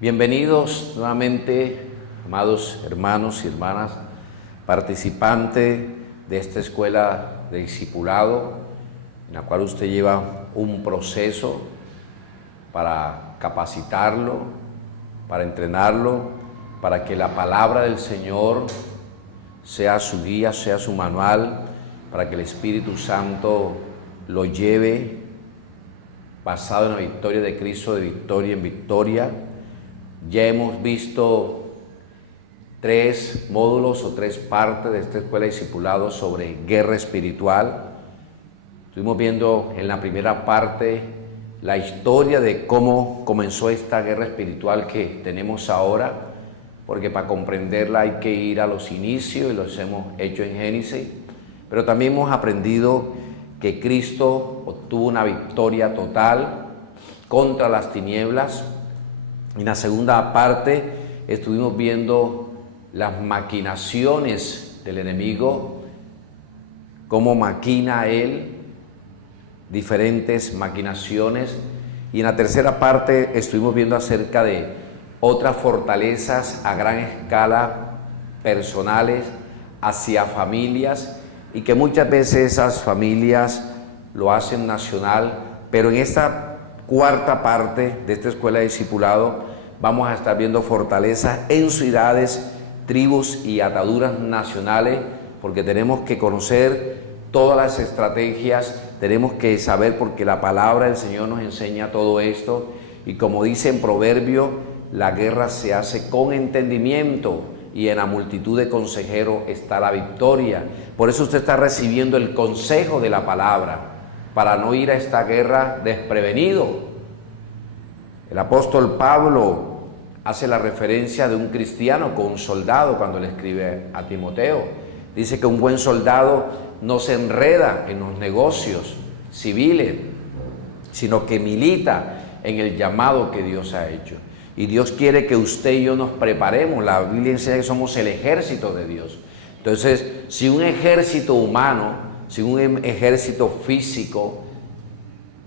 Bienvenidos nuevamente, amados hermanos y hermanas, participantes de esta escuela de discipulado, en la cual usted lleva un proceso para capacitarlo, para entrenarlo, para que la palabra del Señor sea su guía, sea su manual, para que el Espíritu Santo lo lleve basado en la victoria de Cristo, de victoria en victoria. Ya hemos visto 3 módulos o 3 partes de esta escuela de discipulado sobre guerra espiritual. Estuvimos viendo en la primera parte la historia de cómo comenzó esta guerra espiritual que tenemos ahora, porque para comprenderla hay que ir a los inicios y los hemos hecho en Génesis, pero también hemos aprendido que Cristo obtuvo una victoria total contra las tinieblas. En la segunda parte estuvimos viendo las maquinaciones del enemigo, cómo maquina él, diferentes maquinaciones. Y en la tercera parte estuvimos viendo acerca de otras fortalezas a gran escala personales hacia familias, y que muchas veces esas familias lo hacen nacional, pero en esta cuarta parte de esta escuela de discipulado vamos a estar viendo fortalezas en ciudades, tribus y ataduras nacionales, porque tenemos que conocer todas las estrategias, tenemos que saber, porque la palabra del Señor nos enseña todo esto, y como dice en Proverbio, la guerra se hace con entendimiento, y en la multitud de consejeros está la victoria. Por eso usted está recibiendo el consejo de la palabra, para no ir a esta guerra desprevenido. El apóstol Pablo hace la referencia de un cristiano con un soldado cuando le escribe a Timoteo. Dice que un buen soldado no se enreda en los negocios civiles, sino que milita en el llamado que Dios ha hecho. Y Dios quiere que usted y yo nos preparemos. La Biblia enseña que somos el ejército de Dios. Entonces, si un ejército humano, si un ejército físico,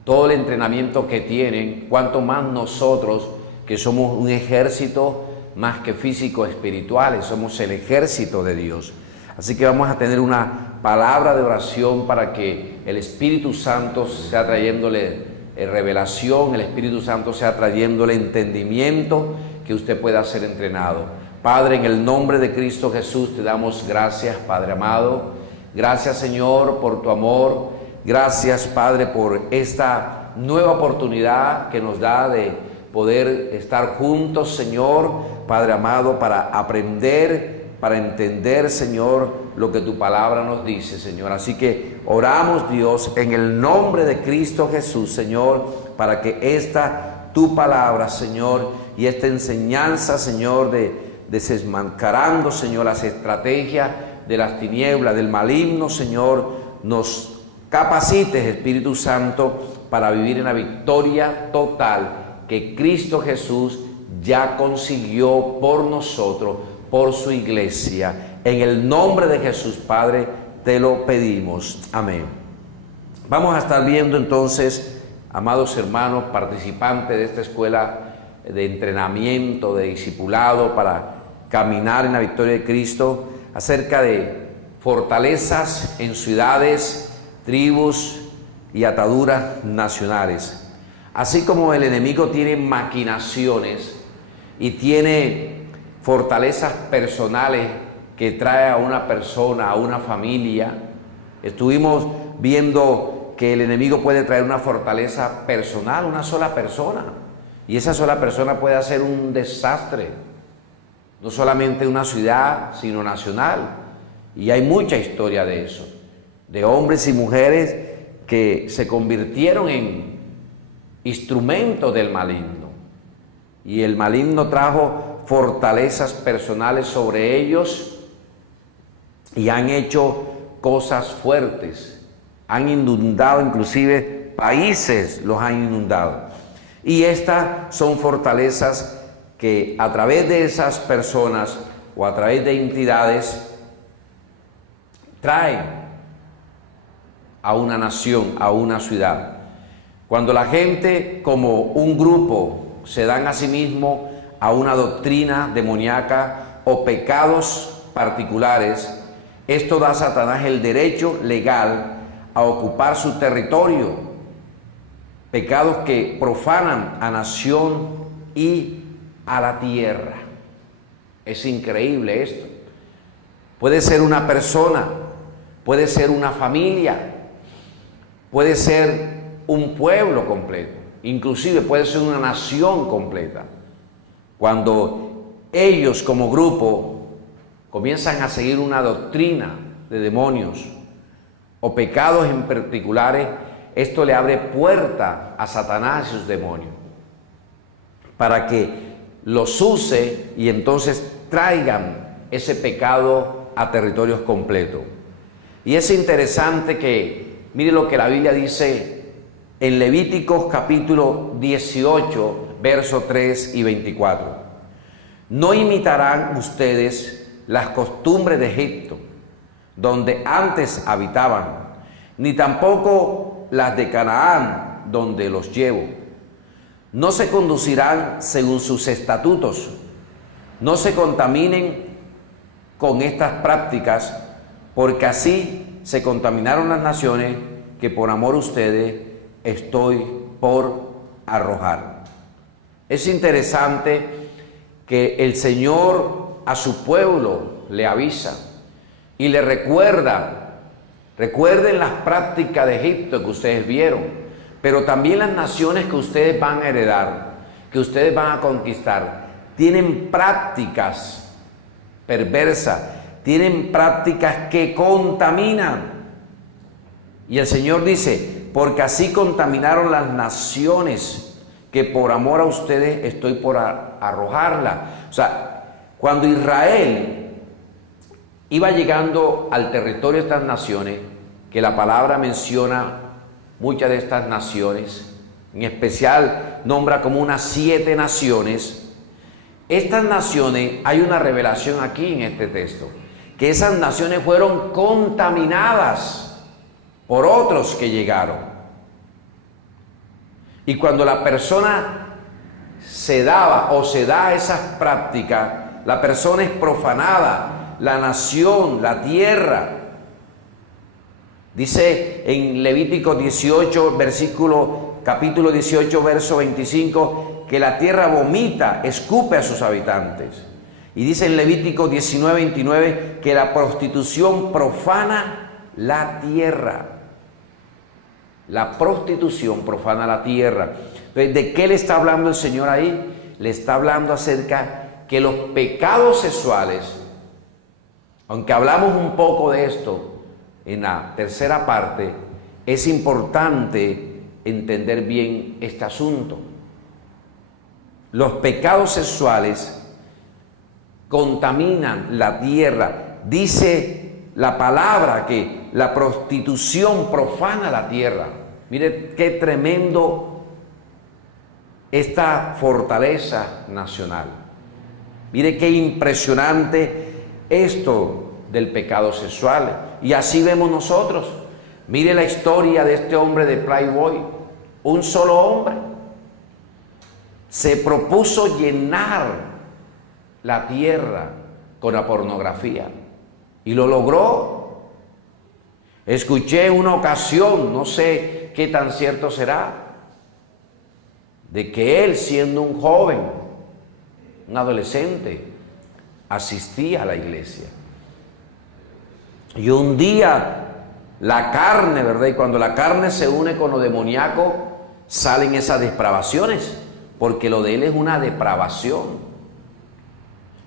todo el entrenamiento que tienen, cuanto más nosotros, que somos un ejército más que físico, espirituales, somos el ejército de Dios. Así que vamos a tener una palabra de oración para que el Espíritu Santo sea trayéndole revelación, el Espíritu Santo sea trayéndole entendimiento, que usted pueda ser entrenado. Padre, en el nombre de Cristo Jesús te damos gracias, Padre amado. Gracias, Señor, por tu amor. Gracias, Padre, por esta nueva oportunidad que nos da de poder estar juntos, Señor, Padre amado, para aprender, para entender, Señor, lo que tu palabra nos dice, Señor. Así que oramos, Dios, en el nombre de Cristo Jesús, Señor, para que esta tu palabra, Señor, y esta enseñanza, Señor, de desmascarando, Señor, las estrategias de las tinieblas, del maligno, Señor, nos capacites, Espíritu Santo, para vivir en la victoria total que Cristo Jesús ya consiguió por nosotros, por su iglesia. En el nombre de Jesús, Padre, te lo pedimos. Amén. Vamos a estar viendo entonces, amados hermanos, participantes de esta escuela de entrenamiento, de discipulado para caminar en la victoria de Cristo, acerca de fortalezas en ciudades, tribus y ataduras nacionales. Así como el enemigo tiene maquinaciones y tiene fortalezas personales que trae a una persona, a una familia, estuvimos viendo que el enemigo puede traer una fortaleza personal, una sola persona, y esa sola persona puede hacer un desastre, no solamente en una ciudad, sino nacional. Y hay mucha historia de eso, de hombres y mujeres que se convirtieron en instrumentos del maligno, y el maligno trajo fortalezas personales sobre ellos y han hecho cosas fuertes, han inundado, inclusive países los han inundado. Y estas son fortalezas que a través de esas personas o a través de entidades traen a una nación, a una ciudad. Cuando la gente como un grupo se dan a sí mismo a una doctrina demoníaca o pecados particulares, esto da a Satanás el derecho legal a ocupar su territorio. Pecados que profanan a nación y a la tierra. Es increíble esto. Puede ser una persona, puede ser una familia, puede ser un pueblo completo, inclusive puede ser una nación completa. Cuando ellos como grupo comienzan a seguir una doctrina de demonios o pecados en particulares, esto le abre puerta a Satanás y sus demonios para que los use y entonces traigan ese pecado a territorios completos. Y es interesante que, mire lo que la Biblia dice en Levíticos capítulo 18, versos 3 y 24. No imitarán ustedes las costumbres de Egipto, donde antes habitaban, ni tampoco las de Canaán, donde los llevo. No se conducirán según sus estatutos, no se contaminen con estas prácticas, porque así se contaminaron las naciones que por amor a ustedes estoy por arrojar. Es interesante que el Señor a su pueblo le avisa y le recuerda, recuerden las prácticas de Egipto que ustedes vieron, pero también las naciones que ustedes van a heredar, que ustedes van a conquistar, tienen prácticas perversas, tienen prácticas que contaminan. Y el Señor dice, porque así contaminaron las naciones, que por amor a ustedes estoy por arrojarla. O sea, cuando Israel iba llegando al territorio de estas naciones, que la palabra menciona muchas de estas naciones, en especial nombra como unas 7 naciones. Estas naciones, hay una revelación aquí en este texto, que esas naciones fueron contaminadas por otros que llegaron. Y cuando la persona se daba o se da esas prácticas, la persona es profanada, la nación, la tierra. Dice en Levítico 18, capítulo 18, verso 25, que la tierra vomita, escupe a sus habitantes. Y dice en Levítico 19, 29, que la prostitución profana la tierra. La prostitución profana la tierra. Entonces, ¿de qué le está hablando el Señor ahí? Le está hablando acerca que los pecados sexuales, aunque hablamos un poco de esto en la tercera parte, es importante entender bien este asunto. Los pecados sexuales contaminan la tierra. Dice la palabra que la prostitución profana la tierra. Mire qué tremendo esta fortaleza nacional. Mire qué impresionante esto del pecado sexual. Y así vemos nosotros. Mire la historia de este hombre de Playboy. Un solo hombre se propuso llenar la tierra con la pornografía y lo logró. Escuché en una ocasión, no sé qué tan cierto será, de que él, siendo un joven, un adolescente, asistía a la iglesia. Y un día la carne, ¿verdad? Y cuando la carne se une con lo demoníaco, salen esas depravaciones, porque lo de él es una depravación.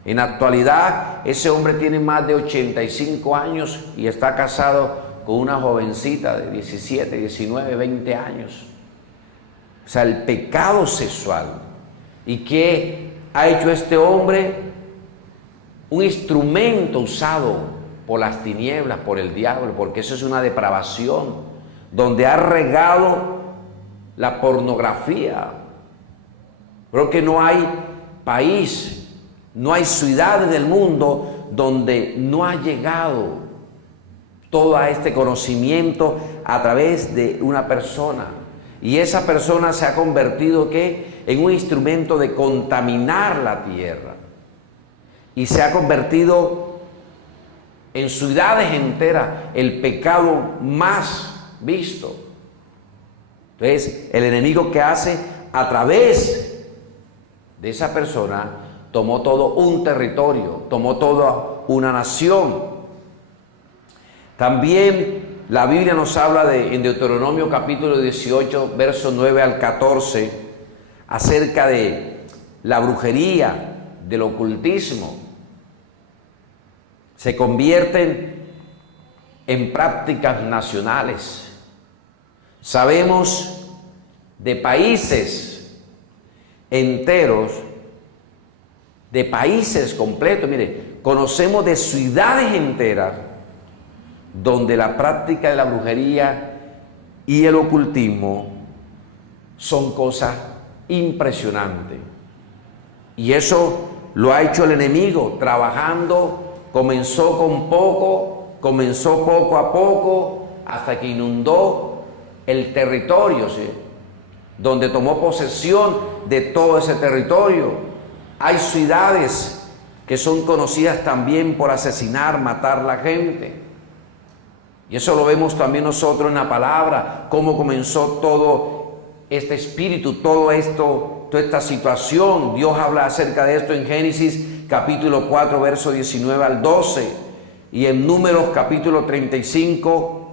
En la actualidad, ese hombre tiene más de 85 años y está casado con una jovencita de 17, 19, 20 años. O sea, el pecado sexual. ¿Y qué ha hecho este hombre? Un instrumento usado por las tinieblas, por el diablo, porque eso es una depravación, donde ha regado la pornografía. Creo que no hay país, no hay ciudad del mundo donde no ha llegado todo este conocimiento a través de una persona. Y esa persona se ha convertido, ¿qué?, en un instrumento de contaminar la tierra. Y se ha convertido en ciudades enteras el pecado más visto. Entonces, el enemigo, ¿qué hace? A través de esa persona, tomó todo un territorio, tomó toda una nación. También la Biblia nos habla en Deuteronomio capítulo 18, versos 9 al 14, acerca de la brujería, del ocultismo. Se convierten en prácticas nacionales. Sabemos de países enteros, de países completos. Mire, conocemos de ciudades enteras donde la práctica de la brujería y el ocultismo son cosas impresionantes. Y eso lo ha hecho el enemigo, trabajando, comenzó con poco, comenzó poco a poco, hasta que inundó el territorio, ¿sí? Donde tomó posesión de todo ese territorio. Hay ciudades que son conocidas también por asesinar, matar a la gente. Y eso lo vemos también nosotros en la palabra, cómo comenzó todo este espíritu, todo esto, toda esta situación. Dios habla acerca de esto en Génesis capítulo 4, verso 19 al 12, y en Números capítulo 35,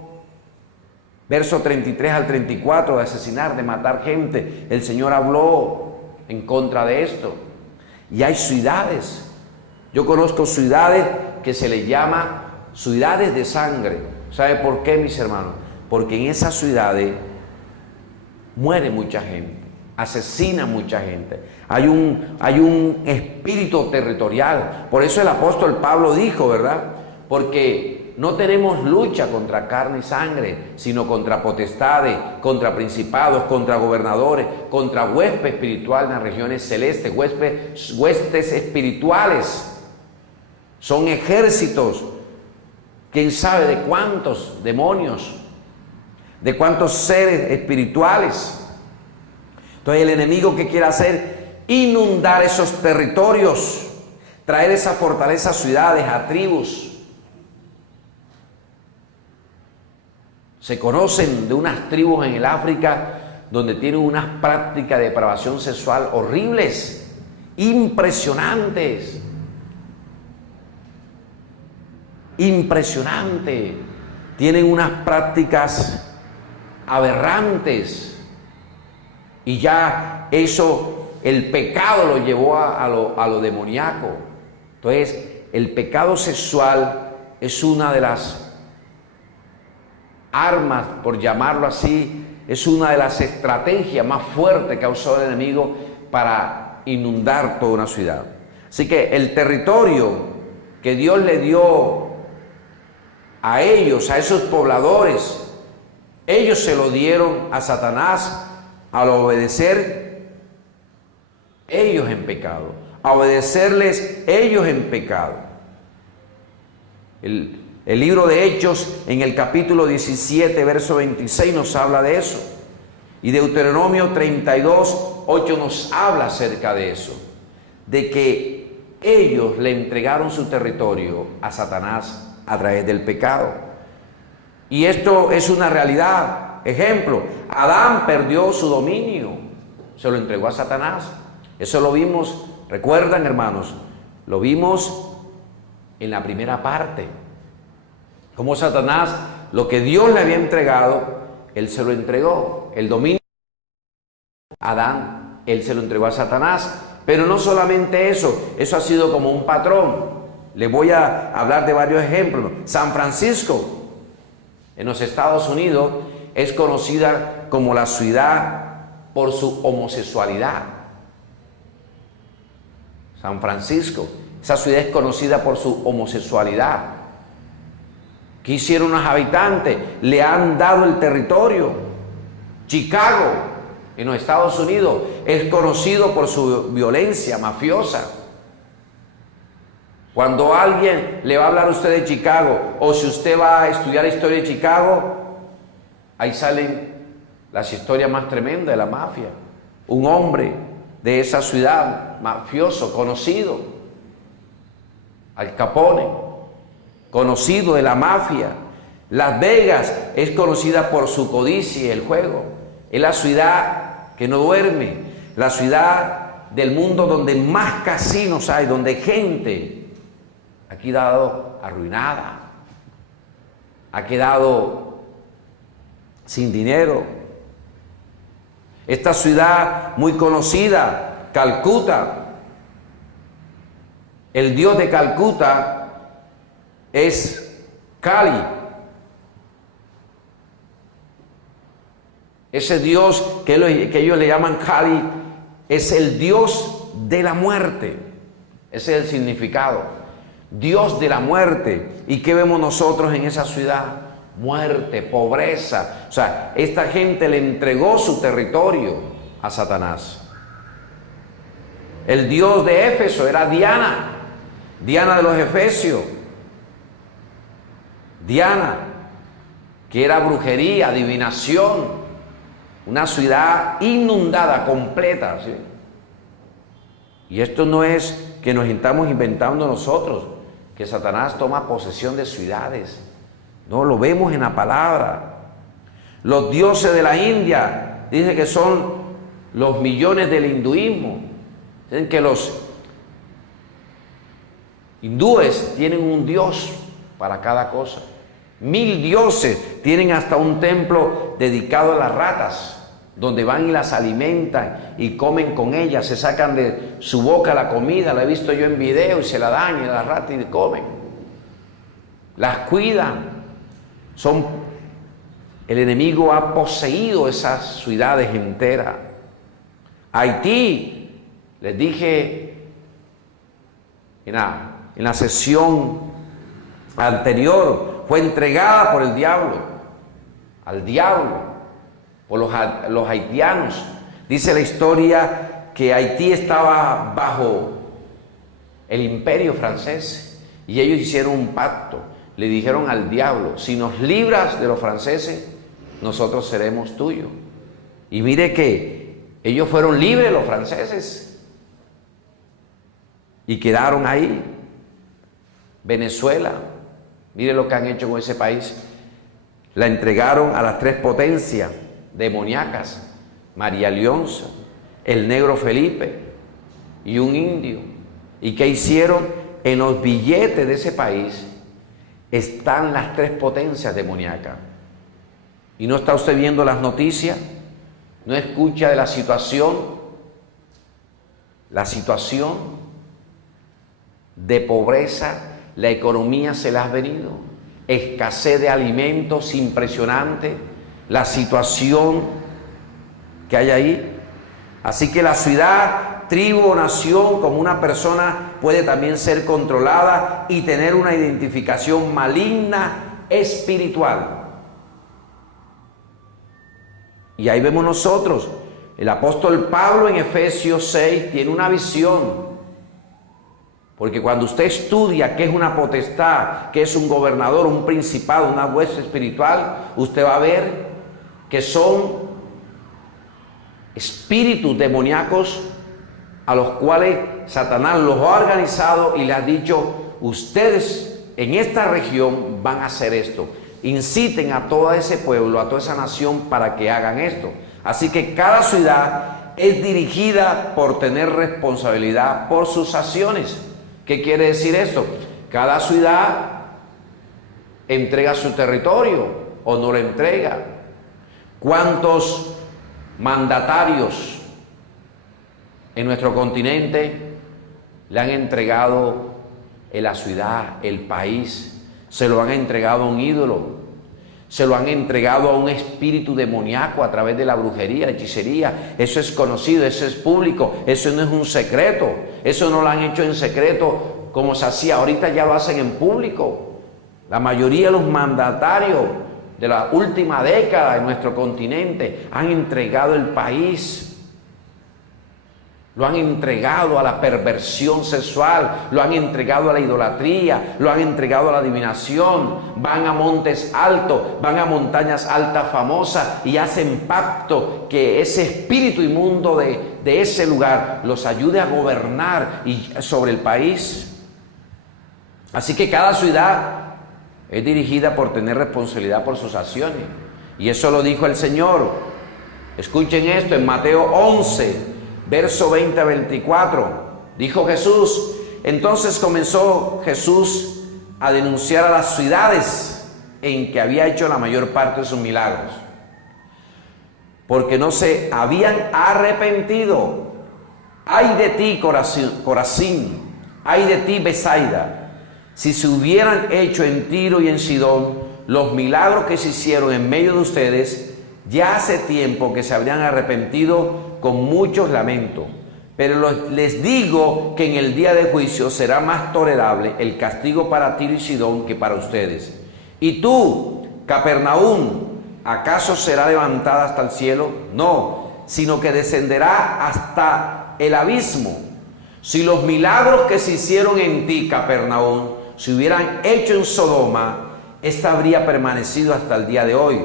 verso 33 al 34, de asesinar, de matar gente. El Señor habló en contra de esto. Y hay ciudades, yo conozco ciudades que se les llama ciudades de sangre. ¿Sabe por qué, mis hermanos? Porque en esas ciudades muere mucha gente, asesina mucha gente. Hay un espíritu territorial. Por eso el apóstol Pablo dijo, ¿verdad? Porque no tenemos lucha contra carne y sangre, sino contra potestades, contra principados, contra gobernadores, contra huestes espirituales en las regiones celestes, huestes espirituales. Son ejércitos. ¿Quién sabe de cuántos demonios, de cuántos seres espirituales? Entonces el enemigo, ¿qué quiere hacer? Inundar esos territorios, traer esa fortaleza a ciudades, a tribus. Se conocen de unas tribus en el África donde tienen unas prácticas de depravación sexual horribles, impresionantes. Impresionante. Tienen unas prácticas aberrantes, y ya eso, el pecado lo llevó a lo demoníaco. Entonces, el pecado sexual es una de las armas, por llamarlo así, es una de las estrategias más fuertes que ha usado el enemigo para inundar toda una ciudad. Así que el territorio que Dios le dio a ellos, a esos pobladores, ellos se lo dieron a Satanás al obedecer ellos en pecado, a obedecerles ellos en pecado. El libro de Hechos, en el capítulo 17, verso 26, nos habla de eso. Y Deuteronomio 32, 8 nos habla acerca de eso, de que ellos le entregaron su territorio a Satanás a través del pecado. Y esto es una realidad. Ejemplo, Adán perdió su dominio, se lo entregó a Satanás. Eso lo vimos, recuerdan, hermanos, lo vimos en la primera parte. Como Satanás, lo que Dios le había entregado, él se lo entregó. El dominio a Adán, él se lo entregó a Satanás. Pero no solamente eso, eso ha sido como un patrón. Les voy a hablar de varios ejemplos. San Francisco, en los Estados Unidos, es conocida como la ciudad por su homosexualidad. San Francisco, esa ciudad es conocida por su homosexualidad. ¿Qué hicieron los habitantes? Le han dado el territorio. Chicago, en los Estados Unidos, es conocido por su violencia mafiosa. Cuando alguien le va a hablar a usted de Chicago, o si usted va a estudiar historia de Chicago, ahí salen las historias más tremendas de la mafia. Un hombre de esa ciudad, mafioso, conocido, Al Capone, conocido de la mafia. Las Vegas es conocida por su codicia y el juego. Es la ciudad que no duerme, la ciudad del mundo donde más casinos hay, donde gente ha quedado arruinada, ha quedado sin dinero. Esta ciudad muy conocida, Calcuta, el dios de Calcuta es Kali. Ese dios que ellos le llaman Kali es el dios de la muerte. Ese es el significado. Dios de la muerte. ¿Y qué vemos nosotros en esa ciudad? Muerte, pobreza. O sea, esta gente le entregó su territorio a Satanás. El dios de Éfeso era Diana, Diana de los Efesios. Diana, que era brujería, adivinación. Una ciudad inundada, completa, ¿sí? Y esto no es que nos estamos inventando nosotros, que Satanás toma posesión de ciudades. No, lo vemos en la palabra. Los dioses de la India, dice que son los millones del hinduismo. Dicen que los hindúes tienen un dios para cada cosa. 1000 dioses, tienen hasta un templo dedicado a las ratas, donde van y las alimentan y comen con ellas, se sacan de su boca la comida, la he visto yo en video, y se la dan a las ratas y comen. Las cuidan. El enemigo ha poseído esas ciudades enteras. Haití, les dije en la sesión anterior, fue entregada por el diablo, al diablo, por los haitianos. Dice la historia que Haití estaba bajo el imperio francés y ellos hicieron un pacto. Le dijeron al diablo: si nos libras de los franceses, nosotros seremos tuyos. Y mire que ellos fueron libres, los franceses, y quedaron ahí. Venezuela, mire lo que han hecho con ese país. La entregaron a las 3 potencias demoníacas: María Leonza, el negro Felipe y un indio. ¿Y qué hicieron? En los billetes de ese país están las 3 potencias demoníacas. ¿Y no está usted viendo las noticias? ¿No escucha de la situación? La situación de pobreza, la economía se la ha venido, escasez de alimentos impresionante, la situación que hay ahí. Así que la ciudad, tribu o nación, como una persona, puede también ser controlada y tener una identificación maligna espiritual. Y ahí vemos nosotros, el apóstol Pablo en Efesios 6 tiene una visión. Porque cuando usted estudia qué es una potestad, qué es un gobernador, un principado, una hueste espiritual, usted va a ver que son espíritus demoníacos a los cuales Satanás los ha organizado y le ha dicho: ustedes en esta región van a hacer esto. Inciten a todo ese pueblo, a toda esa nación para que hagan esto. Así que cada ciudad es dirigida por tener responsabilidad por sus acciones. ¿Qué quiere decir esto? Cada ciudad entrega su territorio o no lo entrega. ¿Cuántos mandatarios en nuestro continente le han entregado la ciudad, el país? Se lo han entregado a un ídolo, se lo han entregado a un espíritu demoníaco a través de la brujería, hechicería. Eso es conocido, eso es público, eso no es un secreto. Eso no lo han hecho en secreto como se hacía, ahorita ya lo hacen en público. La mayoría de los mandatarios de la última década en nuestro continente han entregado el país. Lo han entregado a la perversión sexual, lo han entregado a la idolatría, lo han entregado a la adivinación. Van a montes altos, van a montañas altas famosas y hacen pacto que ese espíritu inmundo de ese lugar los ayude a gobernar sobre el país. Así que cada ciudad es dirigida por tener responsabilidad por sus acciones. Y eso lo dijo el Señor. Escuchen esto en Mateo 11, verso 20 a 24. Dijo Jesús, entonces comenzó Jesús a denunciar a las ciudades en que había hecho la mayor parte de sus milagros, porque no se habían arrepentido. Ay de ti, Corazín, ay de ti, Betsaida, si se hubieran hecho en Tiro y en Sidón los milagros que se hicieron en medio de ustedes, ya hace tiempo que se habrían arrepentido con muchos lamentos. Pero les digo que en el día de juicio será más tolerable el castigo para Tiro y Sidón que para ustedes. Y tú, Capernaum, ¿acaso será levantada hasta el cielo? No, sino que descenderá hasta el abismo. Si los milagros que se hicieron en ti, Capernaum, se hubieran hecho en Sodoma, esta habría permanecido hasta el día de hoy.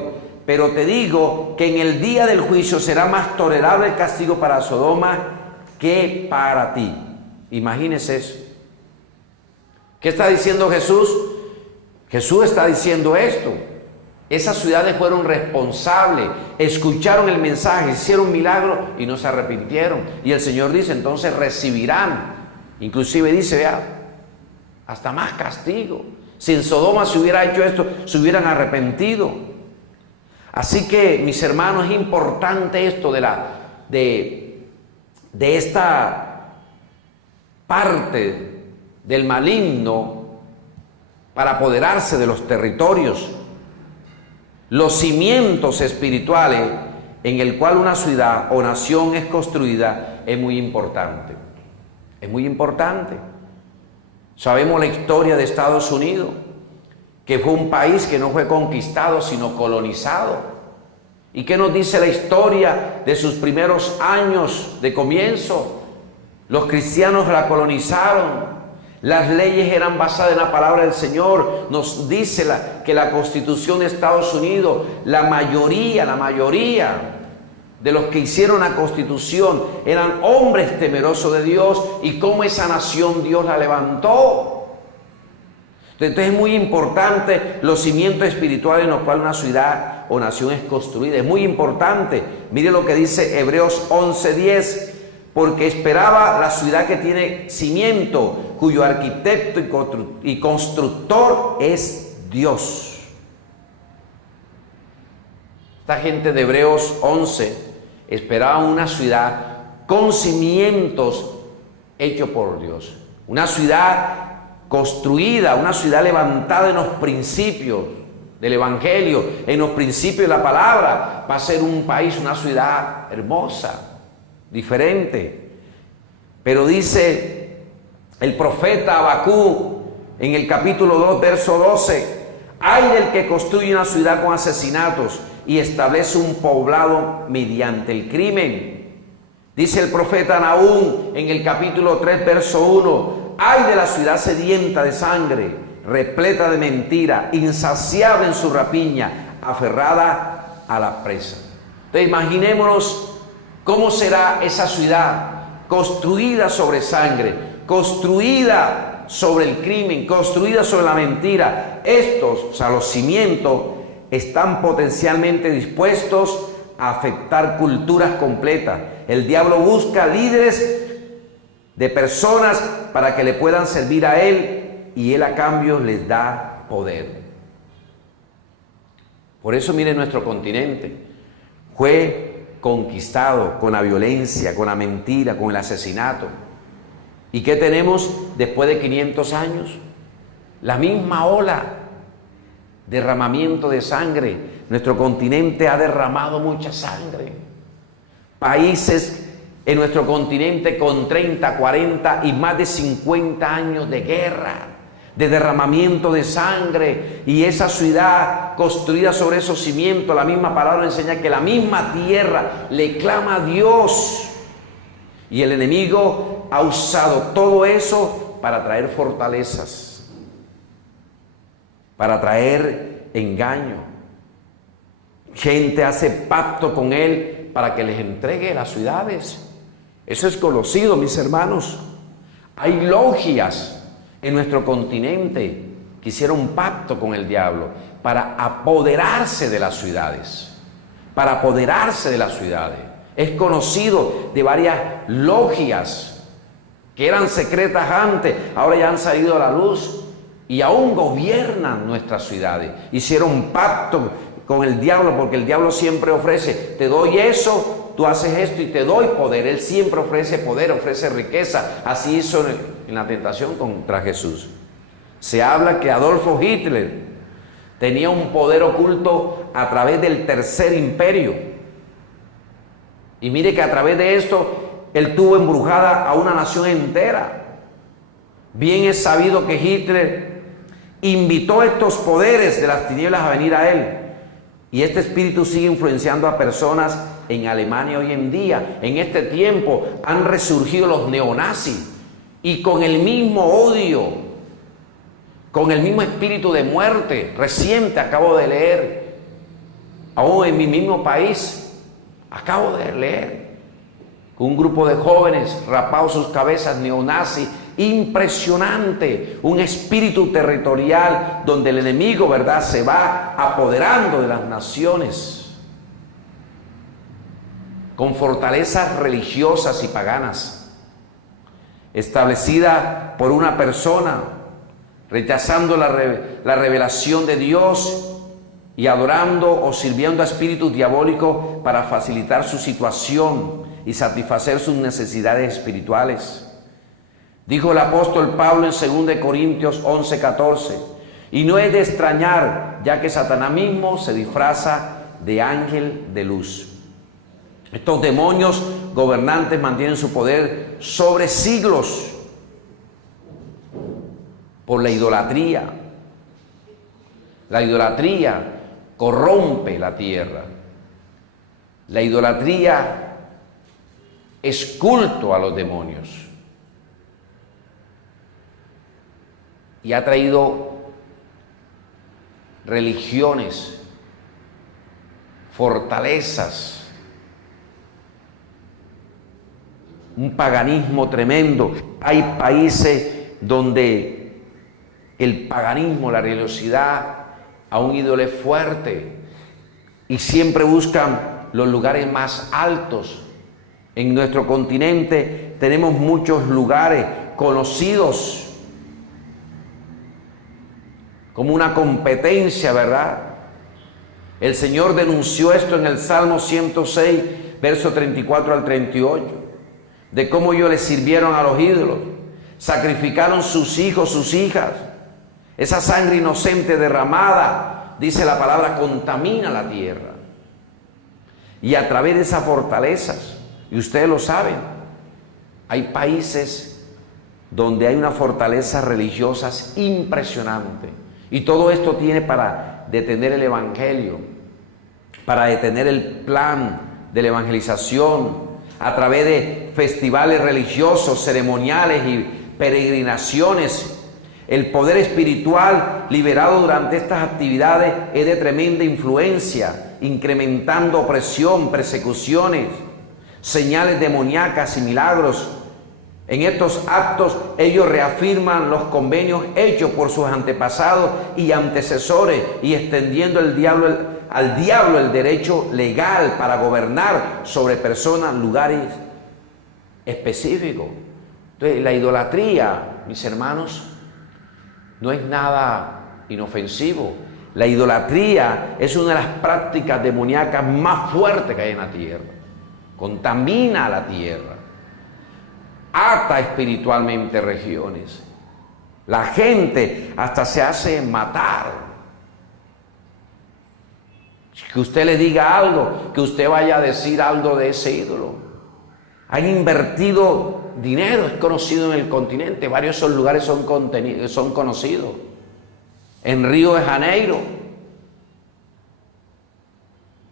Pero te digo que en el día del juicio será más tolerable el castigo para Sodoma que para ti. Imagínese eso. ¿Qué está diciendo Jesús? Jesús está diciendo esto. Esas ciudades fueron responsables, escucharon el mensaje, hicieron milagros y no se arrepintieron. Y el Señor dice, entonces recibirán. Inclusive dice, vea, hasta más castigo. Si en Sodoma se hubiera hecho esto, se hubieran arrepentido. Así que, mis hermanos, es importante esto de esta parte del maligno para apoderarse de los territorios. Los cimientos espirituales en el cual una ciudad o nación es construida es muy importante. Es muy importante. Sabemos la historia de Estados Unidos, que fue un país que no fue conquistado, sino colonizado. ¿Y qué nos dice la historia de sus primeros años de comienzo? Los cristianos la colonizaron. Las leyes eran basadas en la palabra del Señor. Nos dice que la Constitución de Estados Unidos, la mayoría de los que hicieron la Constitución eran hombres temerosos de Dios, y cómo esa nación Dios la levantó. Entonces es muy importante los cimientos espirituales en los cuales una ciudad o nación es construida. Es muy importante. Mire lo que dice Hebreos 11:10. Porque esperaba la ciudad que tiene cimiento, cuyo arquitecto y constructor es Dios. Esta gente de Hebreos 11 esperaba una ciudad con cimientos hechos por Dios. Una ciudad construida, una ciudad levantada en los principios del Evangelio, en los principios de la palabra. Va a ser un país, una ciudad hermosa, diferente. Pero dice el profeta Habacuc en el capítulo 2, verso 12: ay del que construye una ciudad con asesinatos y establece un poblado mediante el crimen. Dice el profeta Nahum en el capítulo 3, verso 1: ay de la ciudad sedienta de sangre, repleta de mentira, insaciable en su rapiña, aferrada a la presa. Entonces imaginémonos cómo será esa ciudad construida sobre sangre, construida sobre el crimen, construida sobre la mentira. Estos, o sea, los cimientos, están potencialmente dispuestos a afectar culturas completas. El diablo busca líderes de personas para que le puedan servir a él, y él a cambio les da poder. Por eso miren, nuestro continente fue conquistado con la violencia, con la mentira, con el asesinato. ¿Y qué tenemos después de 500 años? La misma ola, derramamiento de sangre. Nuestro continente ha derramado mucha sangre. Países en nuestro continente con 30, 40 y más de 50 años de guerra, de derramamiento de sangre, y esa ciudad construida sobre esos cimientos. La misma palabra enseña que la misma tierra le clama a Dios, y el enemigo ha usado todo eso para traer fortalezas, para traer engaño. Gente hace pacto con él para que les entregue las ciudades. Eso es conocido, mis hermanos. Hay logias en nuestro continente que hicieron un pacto con el diablo para apoderarse de las ciudades. Para apoderarse de las ciudades. Es conocido de varias logias que eran secretas antes, ahora ya han salido a la luz y aún gobiernan nuestras ciudades. Hicieron un pacto con el diablo porque el diablo siempre ofrece, te doy eso, tú haces esto y te doy poder. Él siempre ofrece poder, ofrece riqueza. Así hizo en la tentación contra Jesús. Se habla que Adolfo Hitler tenía un poder oculto a través del Tercer Imperio. Y mire que a través de esto él tuvo embrujada a una nación entera. Bien es sabido que Hitler invitó estos poderes de las tinieblas a venir a él. Y este espíritu sigue influenciando a personas en Alemania hoy en día. En este tiempo han resurgido los neonazis y con el mismo odio, con el mismo espíritu de muerte. Reciente acabo de leer, aún en mi mismo país, acabo de leer, un grupo de jóvenes rapados sus cabezas, neonazis, impresionante, un espíritu territorial donde el enemigo, ¿verdad?, se va apoderando de las naciones con fortalezas religiosas y paganas, establecida por una persona, rechazando la revelación de Dios y adorando o sirviendo a espíritus diabólicos para facilitar su situación y satisfacer sus necesidades espirituales. Dijo el apóstol Pablo en 2 Corintios 11:14, y no es de extrañar, ya que Satanás mismo se disfraza de ángel de luz. Estos demonios gobernantes mantienen su poder sobre siglos por la idolatría. La idolatría corrompe la tierra. La idolatría es culto a los demonios. Y ha traído religiones, fortalezas, un paganismo tremendo. Hay países donde el paganismo, la religiosidad a un ídolo es fuerte y siempre buscan los lugares más altos. En nuestro continente tenemos muchos lugares conocidos como una competencia, ¿verdad? El Señor denunció esto en el Salmo 106, verso 34 al 38, de cómo ellos le sirvieron a los ídolos, sacrificaron sus hijos, sus hijas. Esa sangre inocente derramada, dice la palabra, contamina la tierra. Y a través de esas fortalezas, y ustedes lo saben, hay países donde hay unas fortalezas religiosas impresionantes. Y todo esto tiene para detener el evangelio, para detener el plan de la evangelización, a través de festivales religiosos, ceremoniales y peregrinaciones. El poder espiritual liberado durante estas actividades es de tremenda influencia, incrementando opresión, persecuciones, señales demoníacas y milagros. En estos actos ellos reafirman los convenios hechos por sus antepasados y antecesores y extendiendo al diablo el derecho legal para gobernar sobre personas, lugares específicos. Entonces, la idolatría, mis hermanos, no es nada inofensivo. La idolatría es una de las prácticas demoníacas más fuertes que hay en la tierra. Contamina a la tierra. Ata espiritualmente regiones. La gente hasta se hace matar. Que usted le diga algo, que usted vaya a decir algo de ese ídolo. Han invertido dinero, es conocido en el continente. Varios de esos lugares son conocidos. En Río de Janeiro,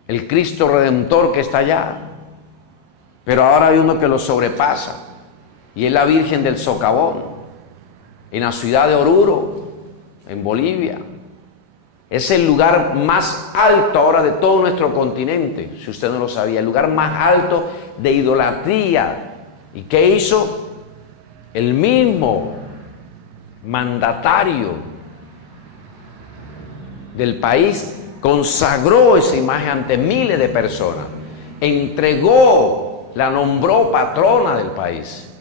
el Cristo Redentor que está allá. Pero ahora hay uno que lo sobrepasa. Y es la Virgen del Socavón, en la ciudad de Oruro, en Bolivia. Es el lugar más alto ahora de todo nuestro continente, si usted no lo sabía, el lugar más alto de idolatría ¿Y qué hizo? El mismo mandatario del país consagró esa imagen ante miles de personas, entregó, la nombró patrona del país.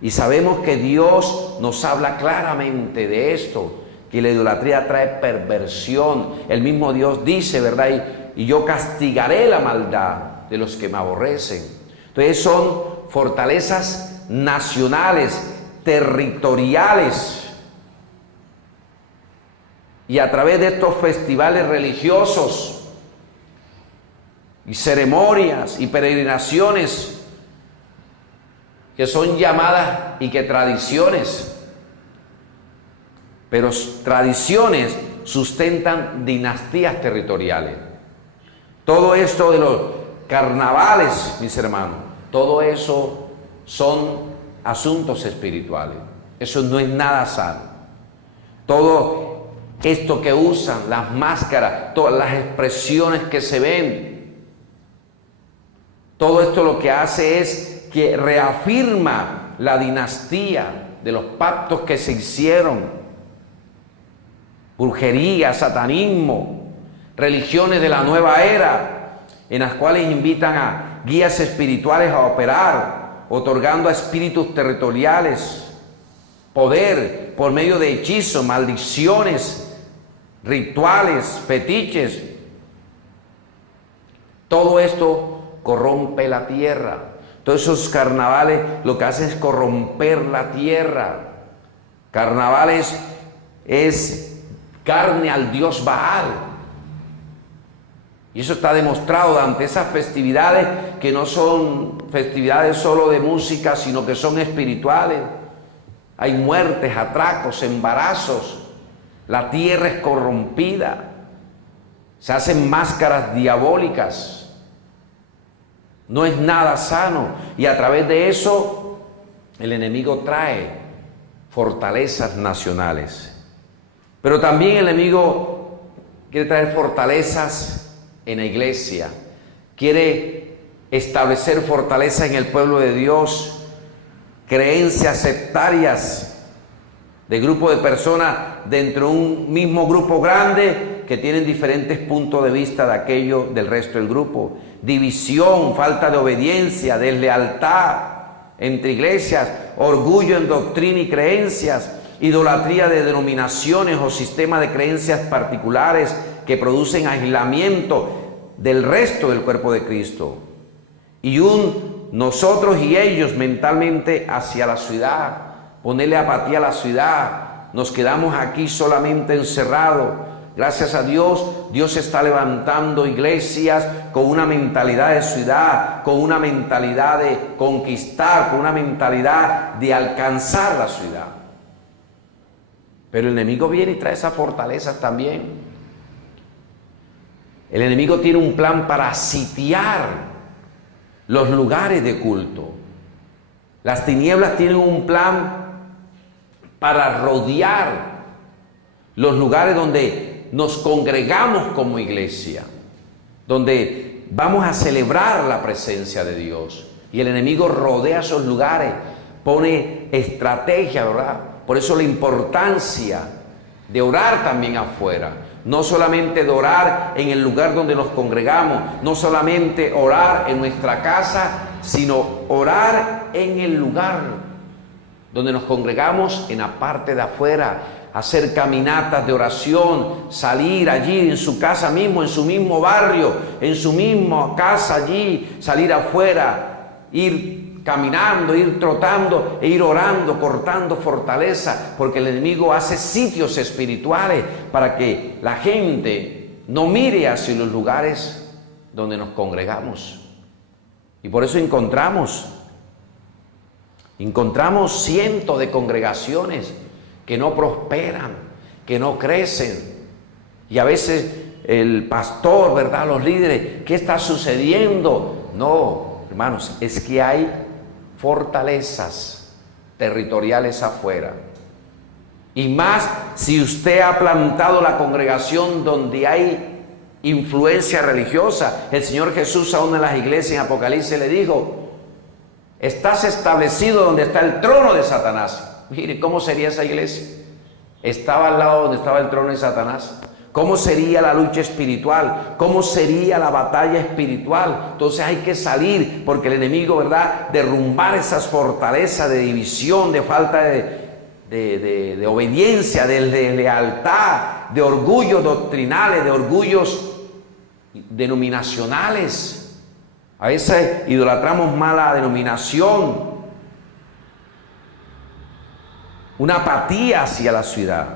Y sabemos que Dios nos habla claramente de esto, que la idolatría trae perversión. El mismo Dios dice, ¿verdad? Y yo castigaré la maldad de los que me aborrecen. Entonces son fortalezas nacionales, territoriales. Y a través de estos festivales religiosos y ceremonias y peregrinaciones que son llamadas y que tradiciones, pero tradiciones sustentan dinastías territoriales. Todo esto de los carnavales, mis hermanos, todo eso son asuntos espirituales. Eso no es nada sano. Todo esto que usan, las máscaras, todas las expresiones que se ven, todo esto lo que hace es que reafirma la dinastía de los pactos que se hicieron, brujería, satanismo, religiones de la nueva era, en las cuales invitan a guías espirituales a operar, otorgando a espíritus territoriales poder por medio de hechizos, maldiciones, rituales, fetiches. Todo esto corrompe la tierra. Todos esos carnavales lo que hacen es corromper la tierra. Carnavales es carne al dios Baal. Y eso está demostrado ante esas festividades que no son festividades solo de música, sino que son espirituales. Hay muertes, atracos, embarazos. La tierra es corrompida. Se hacen máscaras diabólicas. No es nada sano. Y a través de eso, el enemigo trae fortalezas nacionales. Pero también el enemigo quiere traer fortalezas en la iglesia. Quiere establecer fortaleza en el pueblo de Dios. Creencias sectarias de grupo de personas dentro de un mismo grupo grande que tienen diferentes puntos de vista de aquello del resto del grupo. División, falta de obediencia, deslealtad entre iglesias, orgullo en doctrina y creencias, idolatría de denominaciones o sistemas de creencias particulares que producen aislamiento del resto del cuerpo de Cristo. Y nosotros y ellos mentalmente hacia la ciudad, ponerle apatía a la ciudad, nos quedamos aquí solamente encerrados. Gracias a Dios, Dios está levantando iglesias con una mentalidad de ciudad, con una mentalidad de conquistar, con una mentalidad de alcanzar la ciudad. Pero el enemigo viene y trae esas fortalezas también. El enemigo tiene un plan para sitiar los lugares de culto. Las tinieblas tienen un plan para rodear los lugares donde nos congregamos como iglesia, donde vamos a celebrar la presencia de Dios. Y el enemigo rodea esos lugares, pone estrategia, ¿verdad? Por eso la importancia de orar también afuera. No solamente de orar en el lugar donde nos congregamos, no solamente orar en nuestra casa, sino orar en el lugar donde nos congregamos, en la parte de afuera, hacer caminatas de oración, salir allí en su casa mismo, en su mismo barrio, en su misma casa allí, salir afuera, ir caminando, ir trotando e ir orando, cortando fortaleza, porque el enemigo hace sitios espirituales para que la gente no mire hacia los lugares donde nos congregamos. Y por eso encontramos cientos de congregaciones que no prosperan, que no crecen. Y a veces el pastor, ¿verdad?, los líderes, ¿qué está sucediendo? No, hermanos, es que hay fortalezas territoriales afuera. Y más si usted ha plantado la congregación donde hay influencia religiosa. El Señor Jesús a una de las iglesias en Apocalipsis le dijo: Estás establecido donde está el trono de Satanás. Mire, ¿cómo sería esa iglesia? Estaba al lado donde estaba el trono de Satanás. ¿Cómo sería la lucha espiritual? ¿Cómo sería la batalla espiritual? Entonces hay que salir, porque el enemigo, ¿verdad?, derrumbar esas fortalezas de división, de falta de obediencia, de lealtad, de orgullos doctrinales, de orgullos denominacionales. A veces idolatramos mala denominación, una apatía hacia la ciudad.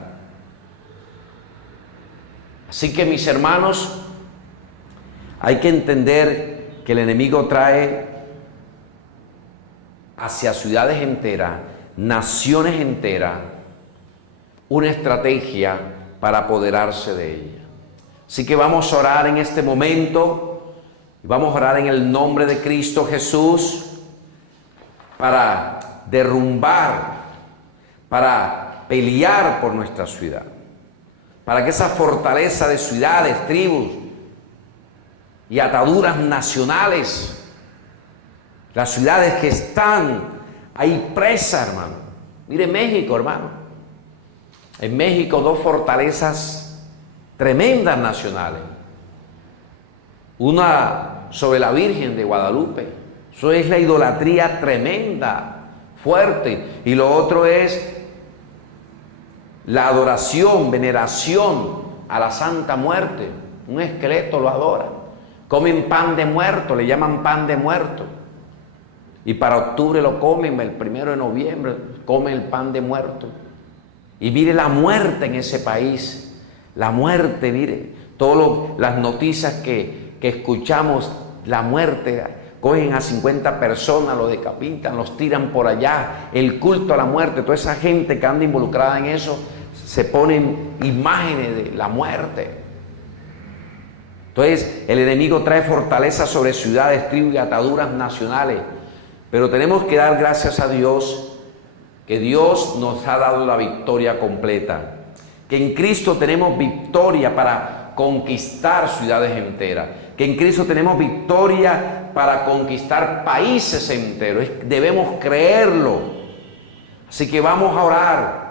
Así que, mis hermanos, hay que entender que el enemigo trae hacia ciudades enteras, naciones enteras, una estrategia para apoderarse de ella. Así que vamos a orar en este momento, vamos a orar en el nombre de Cristo Jesús para derrumbar, para pelear por nuestra ciudad, para que esa fortaleza de ciudades, tribus y ataduras nacionales, las ciudades que están ahí presas, hermano. Mire México, hermano. En México 2 fortalezas tremendas nacionales. Una sobre la Virgen de Guadalupe. Eso es la idolatría tremenda, fuerte. Y lo otro es la adoración, veneración a la Santa Muerte. Un esqueleto lo adora. Comen pan de muerto, le llaman pan de muerto. Y para octubre lo comen, el 1 de noviembre comen el pan de muerto. Y mire la muerte en ese país. La muerte, mire. Todas las noticias que escuchamos, la muerte. Cogen a 50 personas, los decapitan, los tiran por allá. El culto a la muerte, toda esa gente que anda involucrada en eso, se ponen imágenes de la muerte. Entonces, el enemigo trae fortaleza sobre ciudades, tribus y ataduras nacionales. Pero tenemos que dar gracias a Dios, que Dios nos ha dado la victoria completa. Que en Cristo tenemos victoria para conquistar ciudades enteras. Que en Cristo tenemos victoria para conquistar países enteros. Debemos creerlo. Así que vamos a orar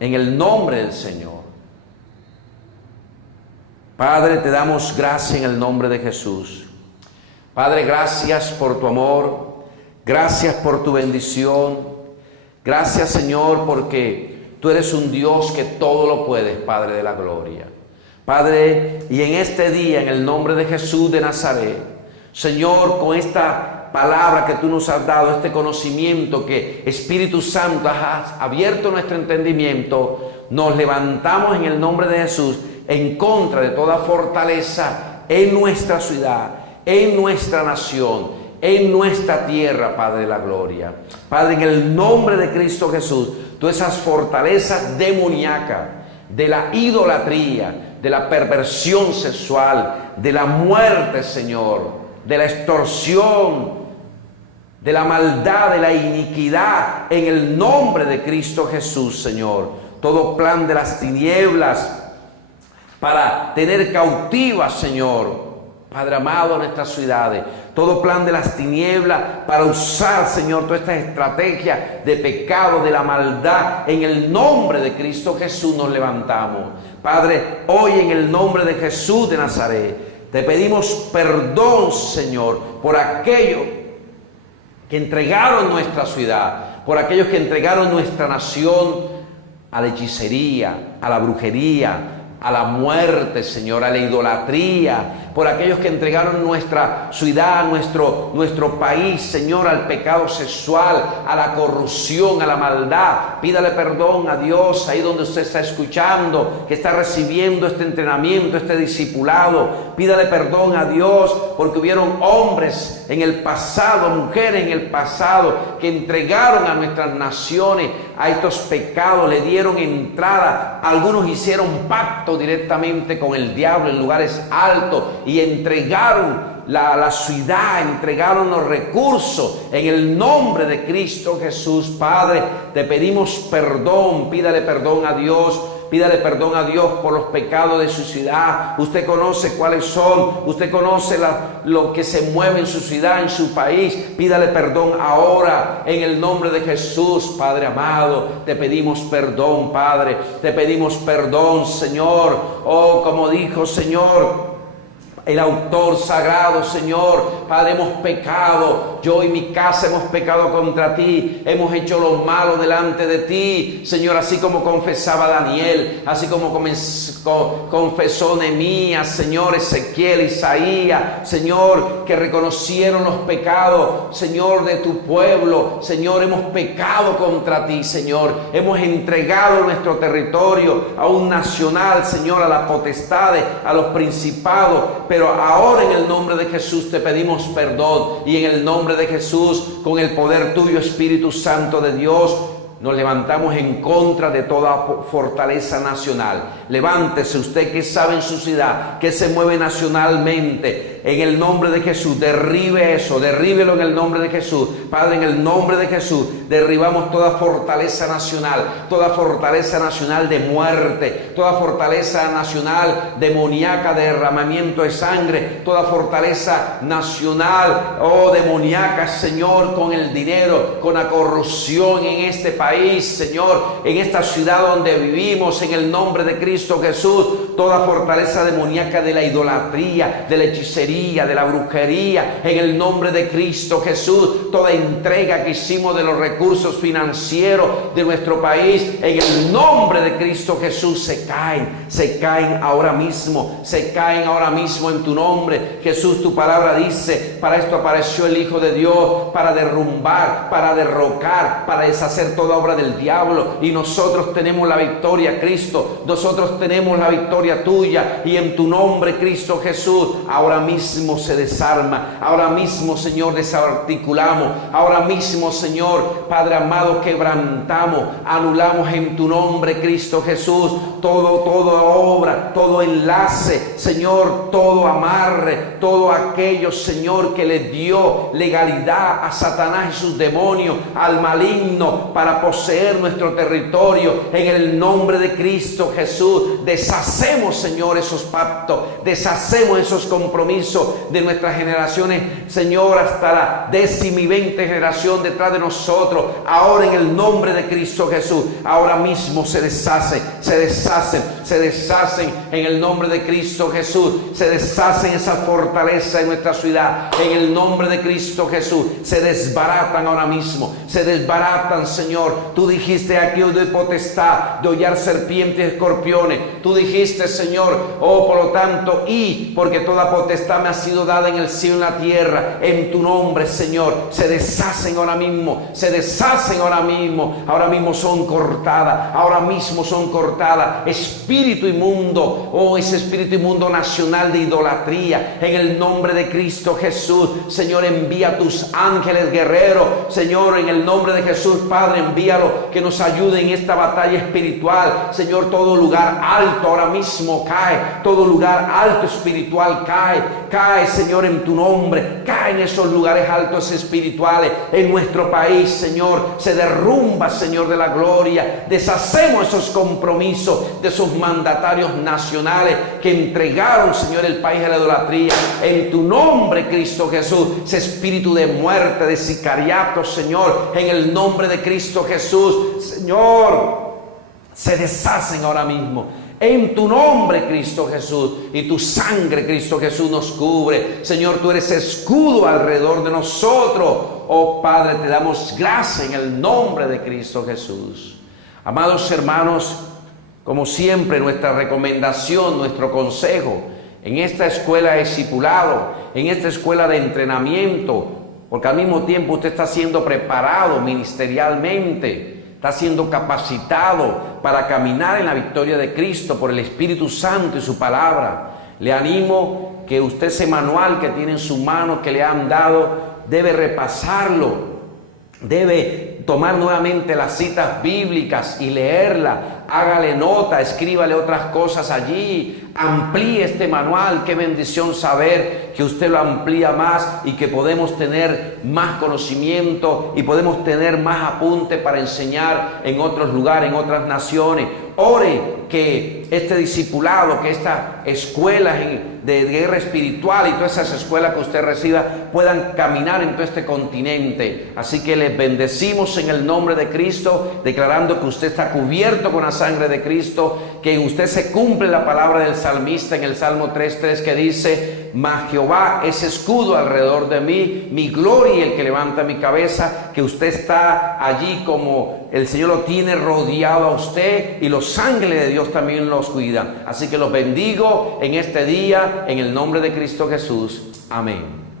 en el nombre del Señor. Padre, te damos gracias en el nombre de Jesús. Padre, gracias por tu amor. Gracias por tu bendición. Gracias, Señor, porque tú eres un Dios que todo lo puedes, Padre de la gloria. Padre, y en este día, en el nombre de Jesús de Nazaret, Señor, con esta palabra que tú nos has dado, este conocimiento que Espíritu Santo has abierto nuestro entendimiento, nos levantamos en el nombre de Jesús en contra de toda fortaleza en nuestra ciudad, en nuestra nación, en nuestra tierra, Padre de la gloria. Padre, en el nombre de Cristo Jesús, todas esas fortalezas demoníacas, de la idolatría, de la perversión sexual, de la muerte, Señor, de la extorsión, de la maldad, de la iniquidad, en el nombre de Cristo Jesús, Señor. Todo plan de las tinieblas para tener cautivas, Señor, Padre amado, nuestras ciudades. Todo plan de las tinieblas para usar, Señor, todas estas estrategias de pecado, de la maldad. En el nombre de Cristo Jesús nos levantamos. Padre, hoy en el nombre de Jesús de Nazaret, te pedimos perdón, Señor, por aquellos que entregaron nuestra ciudad, por aquellos que entregaron nuestra nación a la hechicería, a la brujería, a la muerte, Señor, a la idolatría, por aquellos que entregaron nuestra ciudad, nuestro país, Señor, al pecado sexual, a la corrupción, a la maldad. Pídale perdón a Dios ahí donde usted está escuchando, que está recibiendo este entrenamiento, este discipulado. Pídale perdón a Dios porque hubieron hombres en el pasado, mujeres en el pasado, que entregaron a nuestras naciones a estos pecados, le dieron entrada. Algunos hicieron pacto directamente con el diablo en lugares altos y entregaron la ciudad, entregaron los recursos en el nombre de Cristo Jesús. Padre, te pedimos perdón, pídale perdón a Dios. Pídale perdón a Dios por los pecados de su ciudad. Usted conoce cuáles son. Usted conoce lo que se mueve en su ciudad, en su país. Pídale perdón ahora en el nombre de Jesús, Padre amado. Te pedimos perdón, Padre. Te pedimos perdón, Señor. Oh, como dijo, Señor, el autor sagrado, Señor, Padre, hemos pecado, yo y mi casa hemos pecado contra ti, hemos hecho lo malo delante de ti, Señor, así como confesaba Daniel, así como confesó Nehemías, Señor, Ezequiel, Isaías, Señor, que reconocieron los pecados, Señor, de tu pueblo. Señor, hemos pecado contra ti, Señor, hemos entregado nuestro territorio a un nacional, Señor, a las potestades, a los principados. Pero ahora en el nombre de Jesús te pedimos perdón, y en el nombre de Jesús, con el poder tuyo, Espíritu Santo de Dios, nos levantamos en contra de toda fortaleza nacional. Levántese usted que sabe en su ciudad, que se mueve nacionalmente. En el nombre de Jesús, derribe eso, derríbelo en el nombre de Jesús. Padre, en el nombre de Jesús, derribamos toda fortaleza nacional de muerte, toda fortaleza nacional demoníaca de derramamiento de sangre, toda fortaleza nacional, oh, demoníaca, Señor, con el dinero, con la corrupción en este país, Señor, en esta ciudad donde vivimos, en el nombre de Cristo Jesús, toda fortaleza demoníaca de la idolatría, de la hechicería, de la brujería, en el nombre de Cristo Jesús, toda entrega que hicimos de los recursos financieros de nuestro país, en el nombre de Cristo Jesús, se caen ahora mismo en tu nombre. Jesús, tu palabra dice, para esto apareció el Hijo de Dios, para derrumbar, para derrocar, para deshacer toda obra del diablo, y nosotros tenemos la victoria, Cristo, nosotros tenemos la victoria tuya, y en tu nombre, Cristo Jesús, ahora mismo se desarma, ahora mismo, Señor, desarticulamos, ahora mismo, Señor, Padre amado, quebrantamos, anulamos en tu nombre, Cristo Jesús, toda obra, todo enlace, Señor, todo amarre, todo aquello, Señor, que le dio legalidad a Satanás y sus demonios, al maligno, para poseer nuestro territorio. En el nombre de Cristo Jesús, deshacemos, Señor, esos pactos, deshacemos esos compromisos de nuestras generaciones, Señor, hasta la 10ª y 20ª generación detrás de nosotros. Ahora en el nombre de Cristo Jesús, ahora mismo se deshacen en el nombre de Cristo Jesús, se deshacen esa fortaleza en nuestra ciudad, en el nombre de Cristo Jesús, se desbaratan ahora mismo, se desbaratan, Señor. Tú dijiste: aquí os doy potestad de hollar serpientes y escorpiones. Tú dijiste, Señor, oh, por lo tanto, y porque toda potestad me ha sido dada en el cielo y en la tierra, en tu nombre, Señor, se deshacen ahora mismo, ahora mismo son cortadas, espíritu inmundo, oh, ese espíritu inmundo nacional de idolatría, en el nombre de Cristo Jesús, Señor, envía tus ángeles guerreros, Señor, en el nombre de Jesús, Padre, envíalo, que nos ayude en esta batalla espiritual, Señor. Todo lugar alto ahora mismo cae, todo lugar alto espiritual cae, Señor, en tu nombre, cae en esos lugares altos espirituales, en nuestro país, Señor, se derrumba, Señor de la gloria. Deshacemos esos compromisos de esos mandatarios nacionales que entregaron, Señor, el país a la idolatría. En tu nombre, Cristo Jesús, ese espíritu de muerte, de sicariato, Señor, en el nombre de Cristo Jesús, Señor, se deshacen ahora mismo. En tu nombre, Cristo Jesús, y tu sangre, Cristo Jesús, nos cubre. Señor, tú eres escudo alrededor de nosotros. Oh Padre, te damos gracias en el nombre de Cristo Jesús. Amados hermanos, como siempre, nuestra recomendación, nuestro consejo en esta escuela de discipulado, en esta escuela de entrenamiento, porque al mismo tiempo usted está siendo preparado ministerialmente, está siendo capacitado para caminar en la victoria de Cristo por el Espíritu Santo y su palabra. Le animo que usted, ese manual que tiene en su mano, que le han dado, debe repasarlo, debe tomar nuevamente las citas bíblicas y leerla. Hágale nota, escríbale otras cosas allí, amplíe este manual. Qué bendición saber que usted lo amplía más y que podemos tener más conocimiento y podemos tener más apunte para enseñar en otros lugares, en otras naciones. Ore que este discipulado, que estas escuelas de guerra espiritual y todas esas escuelas que usted reciba puedan caminar en todo este continente. Así que les bendecimos en el nombre de Cristo, declarando que usted está cubierto con la sangre de Cristo, que en usted se cumple la palabra del salmista en el Salmo 3:3 que dice: mas Jehová es escudo alrededor de mí, mi gloria y el que levanta mi cabeza. Que usted está allí como el Señor lo tiene rodeado a usted, y los ángeles de Dios también los cuidan. Así que los bendigo en este día, en el nombre de Cristo Jesús. Amén.